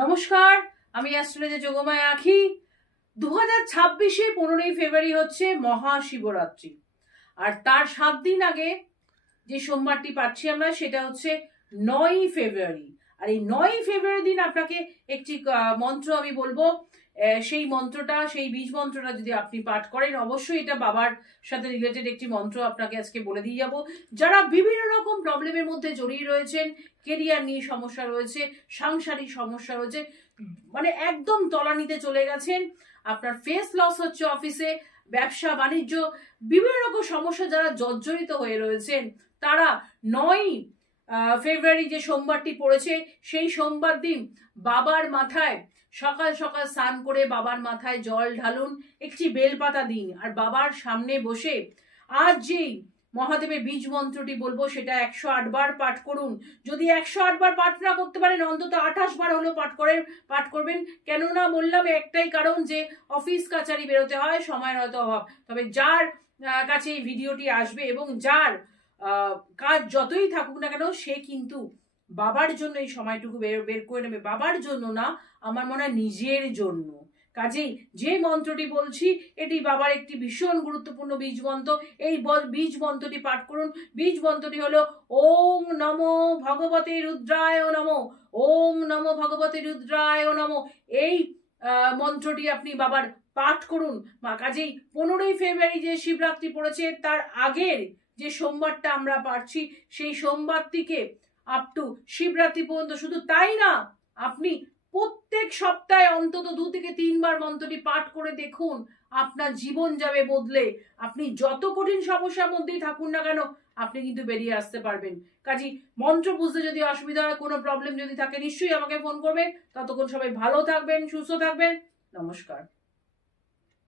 নমস্কার, আমি অ্যাস্ট্রোলজার যোগমায়া আঁখি। 2026-এ 15ই ফেব্রুয়ারি হচ্ছে মহাশিবরাত্রি, আর তার 7 দিন আগে যে সোমবারটি পাচ্ছি আমরা সেটা হচ্ছে 9ই ফেব্রুয়ারি। আর এই 9ই ফেব্রুয়ারি দিন আপনাকে একটি মন্ত্র আমি বলবো। সেই মন্ত্রটা, সেই বীজ মন্ত্রটা যদি আপনি পাঠ করেন, অবশ্যই এটা বাবার সাথে রিলেটেড একটি মন্ত্র আপনাকে আজকে বলে দিয়ে যাব। যারা বিভিন্ন রকম প্রবলেমের মধ্যে জড়িয়ে রয়েছেন, কেরিয়ার নিয়ে সমস্যা রয়েছে, সাংসারিক সমস্যা রয়েছে, মানে একদম তলানিতে চলে গেছেন, আপনার ফেস লস হচ্ছে অফিসে, ব্যবসা বাণিজ্য, বিভিন্ন রকম সমস্যা যারা জর্জরিত হয়ে রয়েছেন, তারা 9ই ফেব্রুয়ারি যে সোমবারটি পড়েছে সেই সোমবার দিন বাবার মাথায় সকাল সকাল স্নান করে বাবার মাথায় জল ঢালুন, একটি বেলপাতা দিন, আর বাবার সামনে বসে আজ যেই মহাদেবের বীজ মন্ত্রটি বলবো সেটা 108 বার পাঠ করুন। যদি 108 বার পাঠ না করতে পারেন, অন্তত 28 বার হলেও পাঠ করবেন। কেননা বললাম একটাই কারণ, যে অফিস কাচারি বেরোতে হয়, সময়ের হয়তো অভাব। তবে যার কাছে এই ভিডিওটি আসবে এবং যার কাজ যতই থাকুক না কেন, সে কিন্তু বাবার জন্য এই সময়টুকু বের করে নেবে। বাবার জন্য না, আমার মনে হয় নিজের জন্য। কাজেই যে মন্ত্রটি বলছি এটি বাবার একটি ভীষণ গুরুত্বপূর্ণ বীজ মন্ত্র। এই বীজ মন্ত্রটি পাঠ করুন। বীজ মন্ত্রটি হলো ওম নমো ভগবতে রুদ্রায় নমো, ওম নমো ভগবতে রুদ্রায় নমো। এই মন্ত্রটি আপনি বাবার পাঠ করুন। কাজেই 15ই ফেব্রুয়ারি যে শিবরাত্রি পড়েছে তার আগের যে সোমবারটা আমরা পাচ্ছি, সেই সোমবার থেকে আপ টু শিবরাত্রি পর্যন্ত, শুধু তাই না, আপনি প্রত্যেক সপ্তাহে অন্তত 2 থেকে 3 বার মন্ত্রটি পাঠ করে দেখুন, আপনার জীবন যাবে বদলে। আপনি যত কঠিন সমস্যার মধ্যেই থাকুন না কেন, আপনি কিন্তু বেরিয়ে আসতে পারবেন। কাজী মন্ত্র বুঝতে যদি অসুবিধা হয়, কোনো প্রবলেম যদি থাকে, নিশ্চয়ই আমাকে ফোন করবে। ততক্ষণ সবাই ভালো থাকবেন, সুস্থ থাকবেন। নমস্কার।